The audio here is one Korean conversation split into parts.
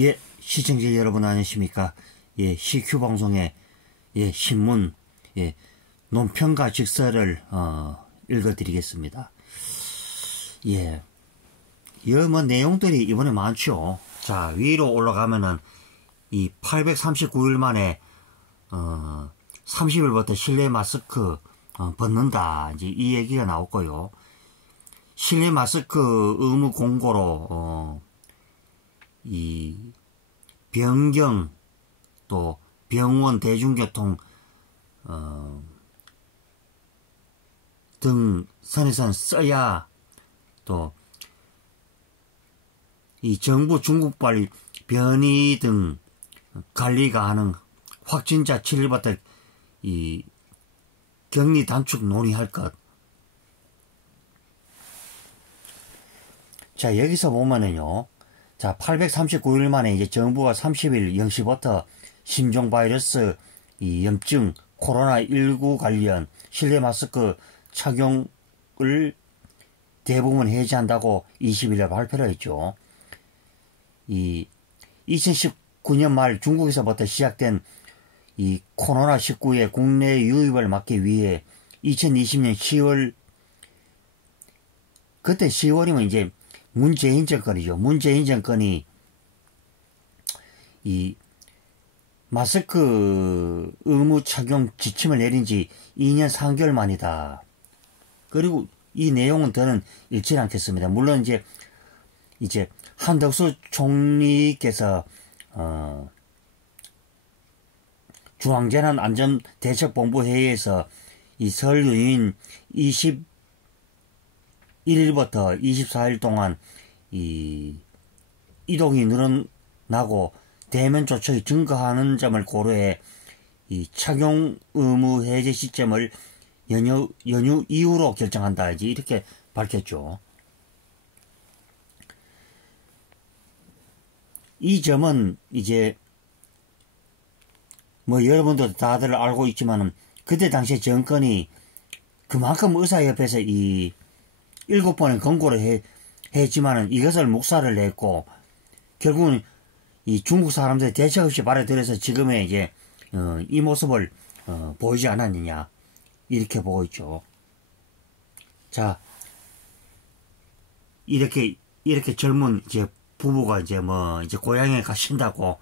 예, 시청자 여러분 안녕하십니까? 예, CQ 방송의 신문 논평가 직설을 읽어드리겠습니다. 예, 뭐 내용들이 이번에 많죠. 자, 위로 올라가면은 이 839일 만에 30일부터 실내 마스크 벗는다, 이제 이 얘기가 나왔고요. 실내 마스크 의무 공고로 이 변경, 또 병원, 대중교통 등 선에서는 써야, 또 이 정부 중국발 변이 등 관리 가능, 확진자 7일부터 이 격리 단축 논의할 것. 자, 여기서 보면은요, 자, 839일 만에 이제 정부가 30일 0시부터 신종 바이러스 이 염증 코로나19 관련 실내 마스크 착용을 대부분 해제한다고 20일에 발표를 했죠. 이 2019년 말 중국에서부터 시작된 이 코로나19의 국내 유입을 막기 위해 2020년 10월, 그때 10월이면 이제 문재인 정권이죠. 문재인 정권이 이 마스크 의무 착용 지침을 내린 지 2년 3개월 만이다. 그리고 이 내용은 더는 읽지 않겠습니다. 물론 이제 한덕수 총리께서 중앙재난안전대책본부 회의에서 이 설 연휴인 21일부터 24일 동안 이동이 늘어나고 대면 조처에 증가하는 점을 고려해 이 착용 의무 해제 시점을 연휴 이후로 결정한다, 이렇게 밝혔죠. 이 점은 이제 뭐 여러분도 다들 알고 있지만은 그때 당시에 정권이 그만큼 의사협회에서 이 7번의 권고를 했지만은 이것을 묵살을 했고, 결국은 이 중국 사람들이 대책 없이 받아들여서 지금의 이제 이 모습을 보이지 않았느냐, 이렇게 보고 있죠. 자, 이렇게 젊은 이제 부부가 이제 고향에 가신다고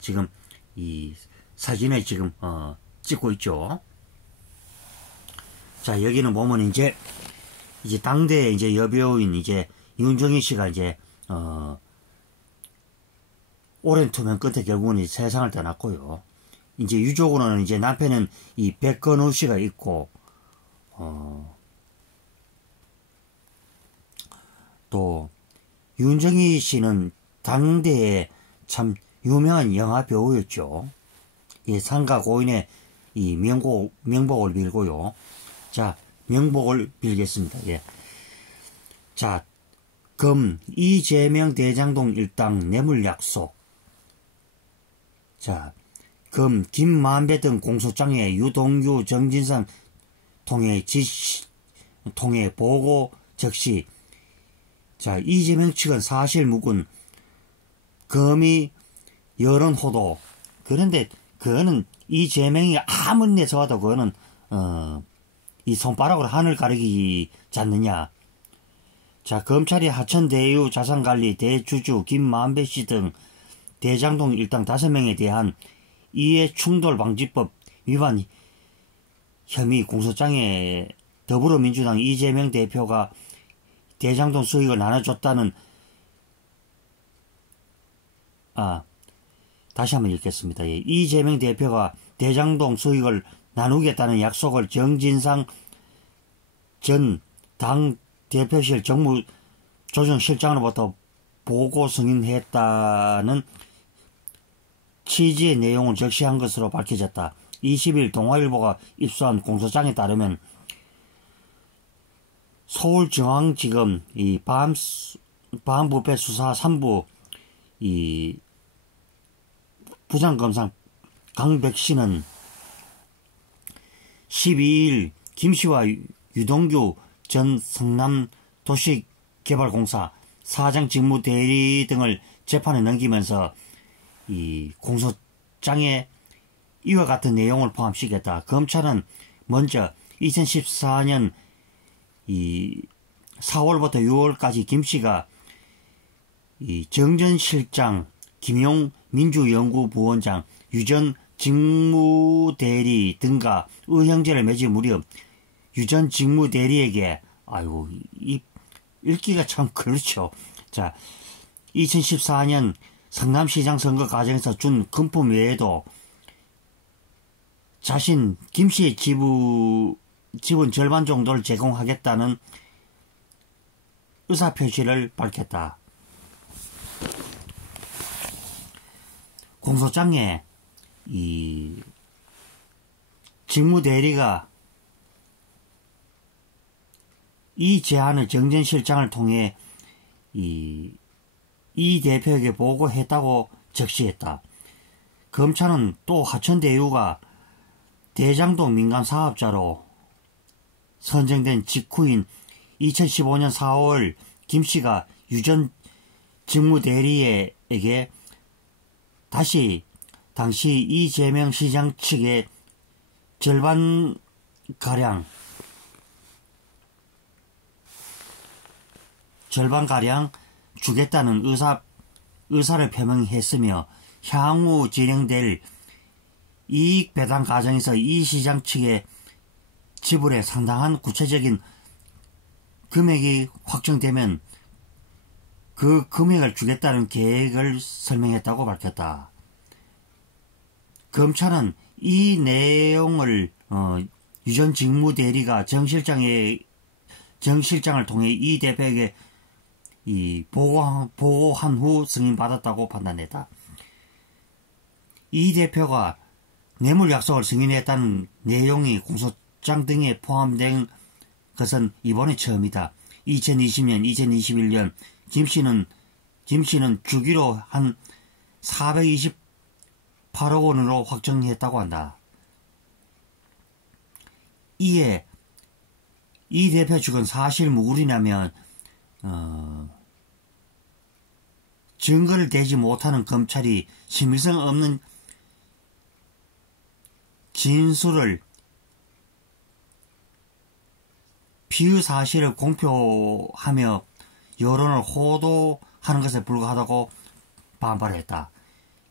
지금 이 사진에 지금 찍고 있죠. 자, 여기는 보면 이제 당대 이제 여배우인 이제 윤정희 씨가 이제 오랜 투명 끝에 결국은 이제 세상을 떠났고요. 이제 유족으로는 이제 남편은 이 백건우 씨가 있고, 또 윤정희 씨는 당대에 참 유명한 영화 배우였죠. 예, 상가 고인의 이 명복을 빌고요. 자, 명복을 빌겠습니다. 예. 자, 금 이재명 대장동 일당 뇌물 약속. 자, 금 김만배 등 공소장에 유동규 정진상 통해 보고 적시. 자, 이재명 측은 사실 무근, 금이 여론 호도. 그런데 그거는 이재명이 아무리 내세워도 그거는 이 손가락으로 하늘 가리기지 않느냐. 자, 검찰이 하천대유 자산관리 대주주 김만배 씨 등 대장동 일당 5명에 대한 이해충돌방지법 위반 혐의 공소장에 더불어민주당 이재명 대표가 대장동 수익을 나눠줬다는, 다시 한번 읽겠습니다. 예. 이재명 대표가 대장동 수익을 나누겠다는 약속을 정진상 전 당 대표실 정무조정실장으로부터 보고 승인했다는 취지의 내용을 적시한 것으로 밝혀졌다. 20일 동아일보가 입수한 공소장에 따르면 서울중앙지검 이 반부패수사 3부 이 부장검사 강백씨는 12일 김씨와 유동규 전 성남도시개발공사 사장 직무대리 등을 재판에 넘기면서 이 공소장에 이와 같은 내용을 포함시켰다. 검찰은 먼저 2014년 이 4월부터 6월까지 김씨가 이 정전실장, 김용 민주연구부원장, 유전 직무대리 등과 의형제를 맺을 무렵 유전 직무대리에게 아이고 이 읽기가 참 그렇죠. 자, 2014년 성남시장 선거 과정에서 준 금품 외에도 자신 김씨의 지분 절반 정도를 제공하겠다는 의사표시를 밝혔다. 공소장에 이 직무대리가 이 제안을 정전실장을 통해 이 대표에게 보고했다고 적시했다. 검찰은 또 하천대유가 대장동 민간 사업자로 선정된 직후인 2015년 4월 김씨가 유전 직무대리에게 다시 당시 이재명 시장 측에 절반가량 주겠다는 의사를 표명했으며 향후 진행될 이익 배당 과정에서 이 시장 측에 지불에 상당한 구체적인 금액이 확정되면 그 금액을 주겠다는 계획을 설명했다고 밝혔다. 검찰은 이 내용을 유전 직무대리가 정 실장을 통해 이 대표에게 보고한 후 승인받았다고 판단했다. 이 대표가 뇌물 약속을 승인했다는 내용이 공소장 등에 포함된 것은 이번이 처음이다. 2020년, 2021년 김씨는 주기로 한 428억 원으로 확정했다고 한다. 이에 이 대표 측은 사실 무근이라면 증거를 대지 못하는 검찰이 신빙성 없는 진술을 비의사실을 공표하며 여론을 호도하는 것에 불과하다고 반발했다.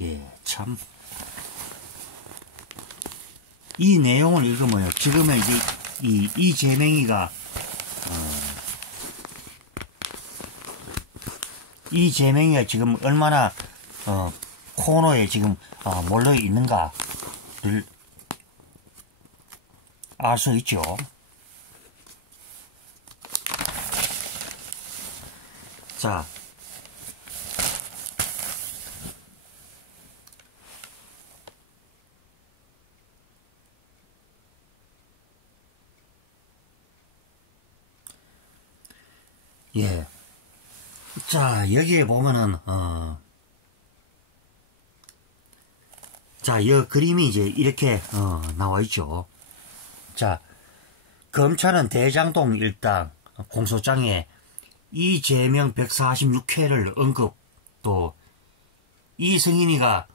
예, 참. 이 내용을 읽으면요. 지금은 이제 이재명이가 지금 얼마나 코너에 지금 몰려 있는가를 알 수 있죠. 자, 예. 자, 여기에 보면은, 자, 이 그림이 이제 이렇게, 나와 있죠. 자, 검찰은 대장동 일당 공소장에 이재명 146회를 언급, 또, 이승인이가,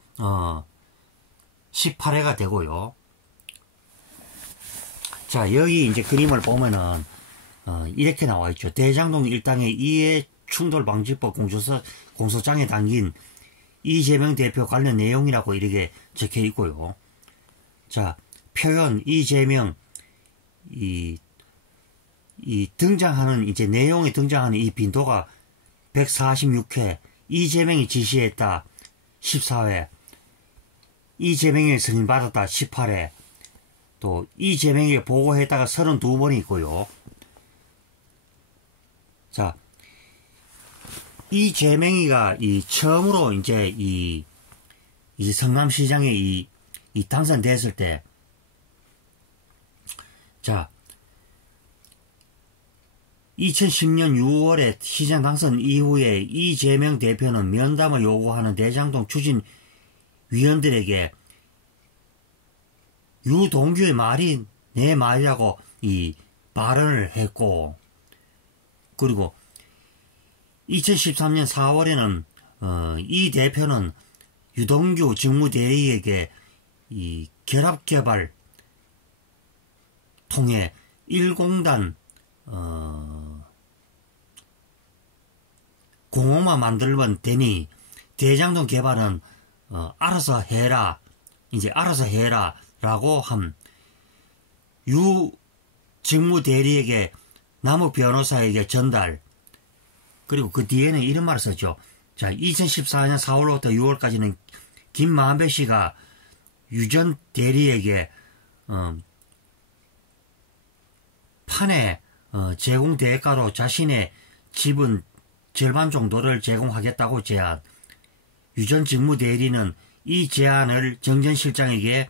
18회가 되고요. 자, 여기 이제 그림을 보면은, 이렇게 나와 있죠. 대장동 일당의 이해 충돌 방지법 공소장에 담긴 이재명 대표 관련 내용이라고 이렇게 적혀 있고요. 자, 표현 이재명 이 등장하는 이제 내용에 등장하는 이 빈도가 146회, 이재명이 지시했다 14회, 이재명이 승인받았다 18회, 또 이재명에게 보고했다가 32번이 있고요. 자, 이재명이가 처음으로 이제 이 성남시장에 이 당선됐을 때, 자, 2010년 6월에 시장 당선 이후에 이재명 대표는 면담을 요구하는 대장동 추진위원들에게 유동규의 말이 내 말이라고 발언을 했고, 그리고 2013년 4월에는 이 대표는 유동규 직무대리에게 이 결합개발 통해 1공단 공업만 만들면 되니 대장동 개발은 알아서 해라, 이제 알아서 해라 라고 한 유 직무대리에게 남욱 변호사에게 전달. 그리고 그 뒤에는 이런 말을 썼죠. 자, 2014년 4월부터 6월까지는 김만배 씨가 유전 대리에게 판에 제공 대가로 자신의 지분 절반 정도를 제공하겠다고 제안. 유전 직무 대리는 이 제안을 정전 실장에게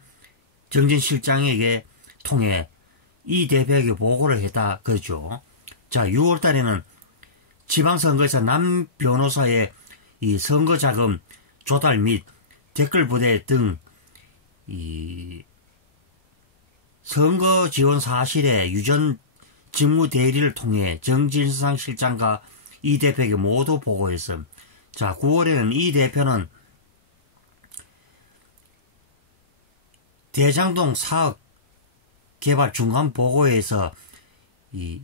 통해 이 대표에게 보고를 했다 그러죠. 자, 6월 달에는 지방선거에서 남 변호사의 이 선거자금 조달 및 댓글 부대 등 이 선거 지원 사실에 유전 직무 대리를 통해 정진상 실장과 이 대표에게 모두 보고했음. 자, 9월에는 이 대표는 대장동 사업 개발 중간 보고에서 이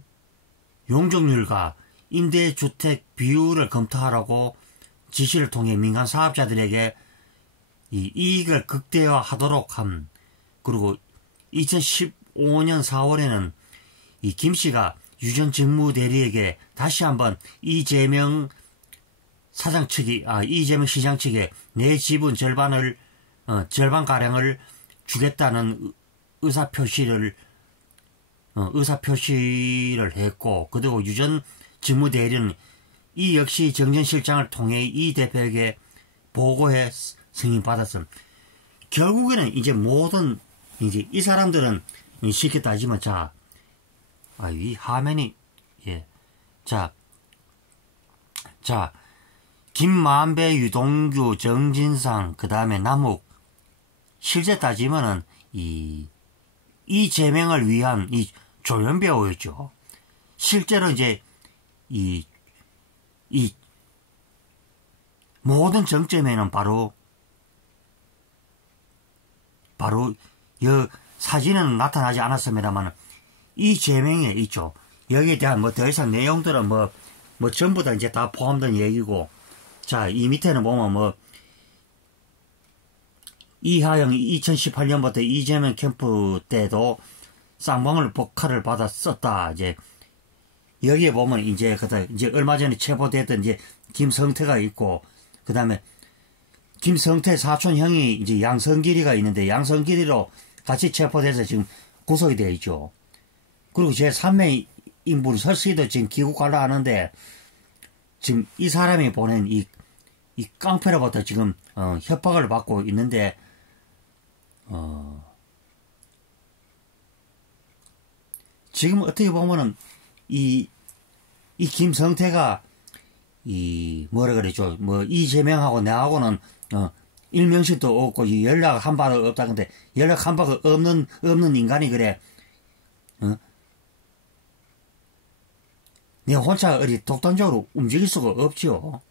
용적률과 임대주택 비율을 검토하라고 지시를 통해 민간 사업자들에게 이 이익을 극대화하도록 함. 그리고 2015년 4월에는 이 김씨가 유전 직무 대리에게 다시 한번 이재명 시장 측에 내 지분 절반가량을 주겠다는 의사표시를 했고, 그리고 유전 직무 대리는 이 역시 정전실장을 통해 이 대표에게 보고해 승인받았음. 결국에는 이제 모든, 이제 이 사람들은 쉽게 따지면, 자, 이 화면이, 예. 자, 김만배, 유동규, 정진상, 그 다음에 남욱. 실제 따지면은, 이 제명을 위한 이 조연배우였죠. 실제로 이제, 이 모든 정점에는 바로 이 사진은 나타나지 않았습니다만 이 제명에 있죠. 여기에 대한 뭐 더 이상 내용들은 뭐 전부 다 이제 다 포함된 얘기고, 자, 이 밑에는 보면 이하영이 2018년부터 이재명 캠프 때도 쌍방울 복화를 받아 썼다. 이제 여기에 보면 이제 얼마 전에 체포됐던 이제 김성태가 있고, 그 다음에 김성태 사촌 형이 이제 양성길이가 있는데 양성길이로 같이 체포돼서 지금 구속이 되어 있죠. 그리고 제 3의 인물 설씨도 지금 귀국하려 하는데 지금 이 사람이 보낸 이 깡패로부터 지금 협박을 받고 있는데 지금 어떻게 보면은 이 김성태가 뭐라 그랬죠? 이재명하고 내하고는 일명식도 없고 연락 한 바도 없다. 근데 연락 한 바가 없는 인간이 그래. 내 혼자 어디 독단적으로 움직일 수가 없죠.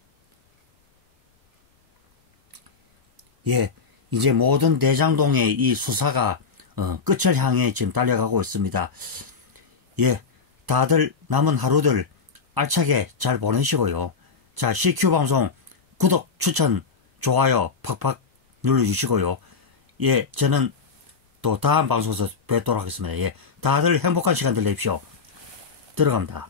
예, 이제 모든 대장동의 이 수사가 끝을 향해 지금 달려가고 있습니다. 예, 다들 남은 하루들 알차게 잘 보내시고요. 자, CQ방송 구독, 추천, 좋아요 팍팍 눌러주시고요. 예, 저는 또 다음 방송에서 뵙도록 하겠습니다. 예, 다들 행복한 시간 되십시오. 들어갑니다.